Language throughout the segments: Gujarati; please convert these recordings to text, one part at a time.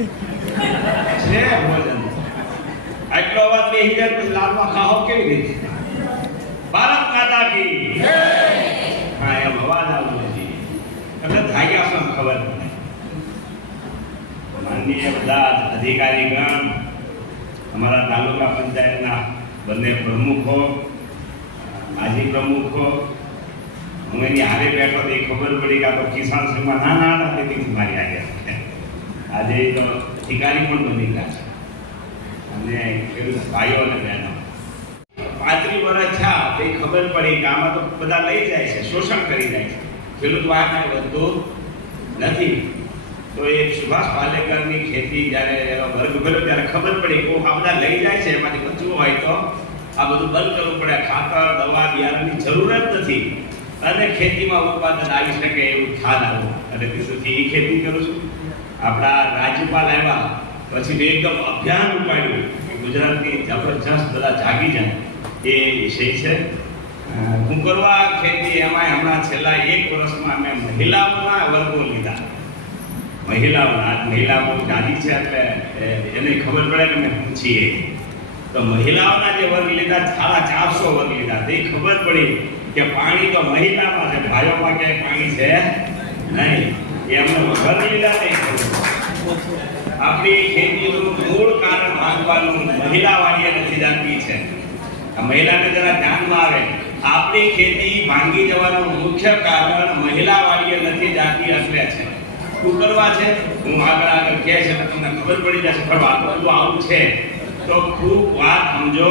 છે ભોજન આટલો અવાજ બેસી જાય પછી લાડવા ખાઓ કેવી રીતે? ભારત માતા કી જય. હા એમ અવાજ આવવો જોઈએ એટલે જાગ્યા શું ખબર પડે. માનનીય બધા અધિકારીગણ, અમારા તાલુકા પંચાયતના બંને પ્રમુખો, માજી પ્રમુખો, હું એની હારે બેઠો તો એ ખબર પડી કે આ તો કિસાન સંઘમાં નાના હતા તેથી મારી આવ્યા. આજે તો અધિકારી પણ બની ગયા છે. અને ખેડૂત ભાઈઓ અને બહેનો 35 વર્ષ થયા તો એ ખબર પડી કે આમાં તો બધા લઈ જાય છે, શોષણ કરી જાય છે, ખેડૂત વાહ કાંઈ વધતું નથી. તો એ સુભાષ પાલેકરની ખેતી જ્યારે એનો વર્ગ ભર્યો ત્યારે ખબર પડી કે આ બધા લઈ જાય છે, એમાંથી બચવું હોય તો આ બધું બંધ કરવું પડે. ખાતર, દવા, બિયારણની જરૂર જ નથી અને ખેતીમાં ઉત્પાદન આવી શકે એવું ખાદ આવું. અને તેથી એ ખેતી કરું છું. આપણા રાજ્યપાલ આવ્યા પછી એકદમ અભિયાન ઉપાડ્યું કે ગુજરાતની જબરજસ્ત બધા જાગી જાય એ વિષય છે. હું કરવા ખેતી એમાં હમણાં છેલ્લા 1 વર્ષમાં મેં મહિલાઓના વર્ગો લીધા. મહિલા બહુ જાજી છે એટલે એને ખબર પડે કે મેં પૂછીએ તો મહિલાઓના જે વર્ગ લીધા 450 વર્ગ લીધા. તે ખબર પડી કે પાણી તો મહિલામાં છે, ભાઈઓમાં ક્યાંય પાણી છે નહીં. એમને વર્ગ લીધા નહીં. આપણી ખેતીનું મૂળ કારણ ભાંગવાનું મહિલાવાળીએ નથી જાણતી છે. આ મહિલાને જરા ધ્યાનમાં આવે. આપણી ખેતી ભાંગી જવાનું મુખ્ય કારણ મહિલાવાળીએ નથી જાણતી એટલે છે. શું કરવા છે હું આગળ કહે છે તો તમને ખબર પડી જશે. પણ બધું આવું છે તો ખૂબ વાત સમજો.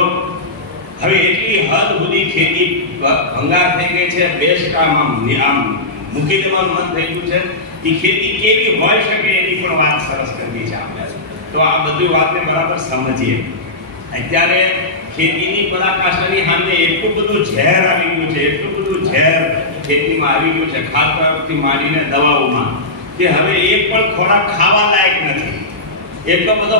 હવે એટલી હદ સુધી ખેતી ભંગાર થઈ ગઈ છે, બેસ્ટ આમ મૂકી દેવાનું મન થઈ ગયું છે. એ ખેતી કેવી હોઈ શકે એની પણ વાત સરસ કરવી છે આપણે. તો આ બધી વાતને બરાબર સમજીએ. અત્યારે ખેતીની પરાકાષ્ઠાની સામે એટલું બધું ઝેર આવી ગયું છે, એટલું બધું ઝેર ખેતીમાં આવી ગયું છે, ખાતરથી માંડીને દવાઓમાં, કે હવે એક પણ ખોરાક ખાવા લાયક નથી. એટલો બધો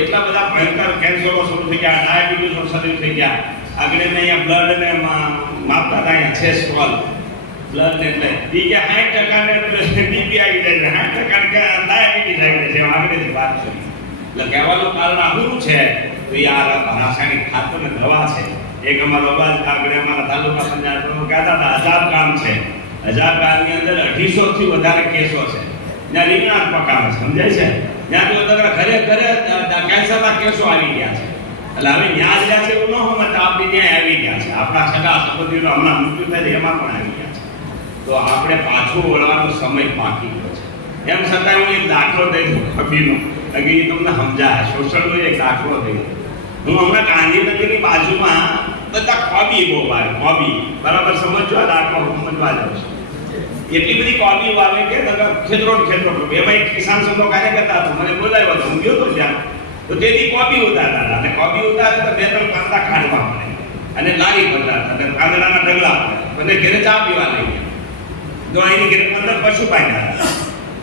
એટલા બધા ભયંકર કેન્સરો શરૂ થઈ ગયા, ડાયાબિટીસ શરૂ થઈ ગયા. આગળ અહીંયા બ્લડ ને માપતા હતા, અહીંયા છે સ્ટોલ બ્લડ એટલે ઈ કે 60% ને બીપી આવી જાય છે, 60% કે ડાયાબિટીસ આવી જાય છે. આગળથી વાત કરી એટલે કહેવાનું કારણ આવું છે તો આ રાસાયણિક ખાતર ને દવા છે. એક અમારો અવાજ આગળ અમારા તાલુકા પંચાયતનો કહેતા હતા અજાબ ગામ છે. અજાબ ગામની અંદર 250 થી વધારે કેસો છે. ત્યાં રીંગણા પકાવે સમજાય છે. ત્યાં તો ઘરે કેન્સરના કેસો આવી ગયા છે. એટલે હવે ન્યાજ રહ્યા છે એવું ન સમજતા આપણી ત્યાં આવી ગયા છે. આપણા સગા સંબંધીનો હમણાં મૃત્યુ થાય છે એમાં પણ આવી ગયા છે. તો આપણે પાછું વળવાનો સમય બાકી ગયો છે. એમ છતાં હું એક દાખલો દઈ દઉં કબીરનો કે એ તમને સમજાય. શોષણનો એક દાખલો દઈ દઉં. હું હમણાં ગાંધીનગરની બાજુમાં બધા કોબી બહુ વાવે. કોબી બરાબર સમજો. આ દાખલો સમજવા જાઉં છું. એટલી બધી કોબી વાવે કે ખેતરો એમાં કિસાન સંઘનો કાર્યકર્તા હતો, મને બોલાવ્યો હતો, હું ગયો હતો ત્યાં. તો તેથી કોબી ઉતારતા હતા અને કોબી ઉતારે તો 2-3 કાંદા કાઢવા પડે અને લારી પડતા હતા, કાંદડાના ઢગલા પડે. ઘરે ચા પીવા લઈ ગયા તો અહીંની ઘરે 15 પશુ પાડ્યા હતા.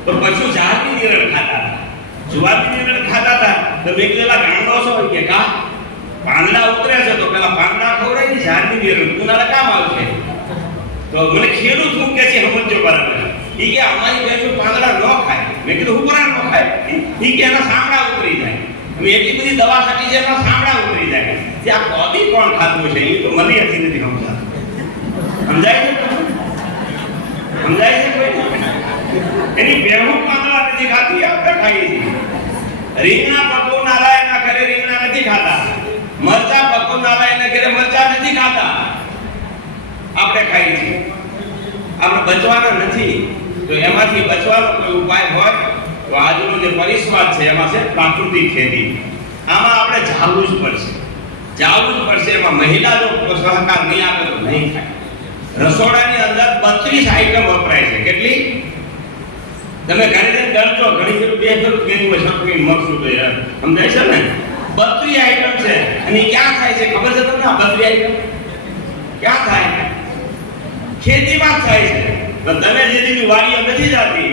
તો પશુ ઝાડની નિરણ ખાતા હતા, જુવારની નિરણ ખાતા હતા. તો મેં કીધેલા ગાંડો છો કે કા પાંદડા ઉતરે છે તો પેલા પાંદડા ખવડાવી ઝાડની નિરણ ઉનાળા કામ આવશે. તો મને ખેડૂત હું કે છે સમજો બરાબર. ઈ કે અમારી બેસુ પાંદડા ન ખાય. મેં કીધું ઉપરા ન ખાય. ઈ કે એના સાંભળા ઉતરી જાય. અમે એટલી બધી દવા છાંટી છે એના સાંભળા ઉતરી જાય. જે આ કોબી કોણ ખાતું છે એ તો મને હજી નથી સમજાતું. સમજાય છે? સમજાય છે કોઈ? એની બેહુ પાંદડા નથી ખાતી, આપણે ખાઈએ છીએ. રીંગણા પકવનારા એના ઘરે રીંગણા નથી ખાતા, મરચા પકવનારા એના ઘરે મરચા નથી ખાતા, આપણે ખાઈએ છીએ. આપણે બચવાના નથી. તો એમાંથી બચવાનો કોઈ ઉપાય હોય તો આજનો જે પરિસવાદ છે એમાં છે પ્રાકૃતિક ખેતી. આમાં આપણે જાવું જ પડશે. એમાં મહિલા જો સહકાર નહીં આપે તો નહીં થાય. રસોડાની અંદર 32 આઈટમ વપરાય છે. કેટલી? તમે ઘરે જઈને ગણજો. ઘણી ફેર 2 ફેર કેવું હોય સપની મરસું તો યાર સમજાય છે ને. 32 આઈટમ છે અને ક્યાં થાય છે ખબર છે તમને? આ 32 આઈટમ ક્યાં થાય? ખેતીમાં થાય છે. તો તમે જે દીની વાડીઓ નથી જાતી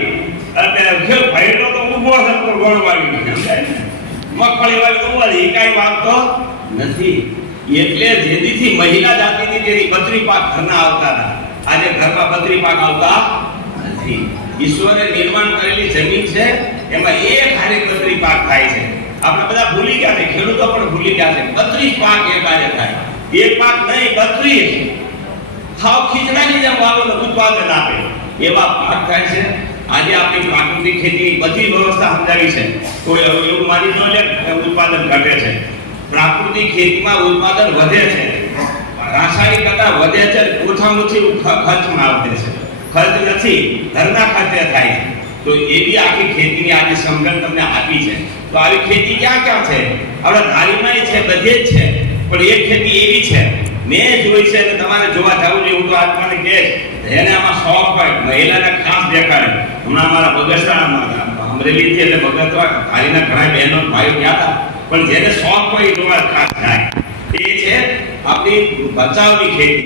એટલે ખેલ ભાઈનો તો ઊભો છે તો ગોળ વાવી સમજાય ને. મગફળી વાવી તો ઉવાળી કાઈ વાવતો નથી. એટલે જેથી મહિલા જાતિની જેની 32 પાક ઘરના આવતા હતા, આજે ઘરમાં 32 પાક આવતા નથી. ઈશ્વરે નિર્માણ કરેલી જમીન છે એમાં એક હારે 32 પાક થાય છે. આપણે બધા ભૂલી ગયા છે, ખેડૂતો પણ ભૂલી ગયા છે. 32 પાક એક હારે થાય. એક પાક નહીં, 32 ખાવ ખીચડાની જેમ વાવેલો ઉત્પાદન આપે એવા પાક થાય છે. આજે આપણી પ્રાકૃતિક ખેતીની બધી વ્યવસ્થા સમજાવી છે. કોઈ એવું માની ન લે કે ઉત્પાદન ઘટે છે. પ્રાકૃતિક ખેતીમાં ઉત્પાદન વધે છે, રાસાયણિક કરતા વધે છે, ઓછામાં ઓછી ખર્ચમાં વધે છે. ખર્ચ નથી, ઘરના ખર્ચે થાય છે. તો એવી આખી ખેતીની આજે સમજણ તમને આપી છે. તો આવી ખેતી ક્યાં ક્યાં છે? આપણા ધારીમાંય છે, બધે જ છે. પણ એક ખેતી એવી છે મેં જોઈ છે કે તમારે જોવા જવું જોઈએ. હું તો આત્માને કહેશ, એને આમાં શોખ હોય, મહિલાને ખાસ દેખાડે. હમણાં અમારા બગસરામાં અમરેલીથી એટલે બગસરા ધારીના ઘણા બહેનો ભાઈઓ ગયા હતા, પણ જેને શોખ હોય એ જોવા ખાસ થાય. એ છે આપણી બચાવની ખેતી.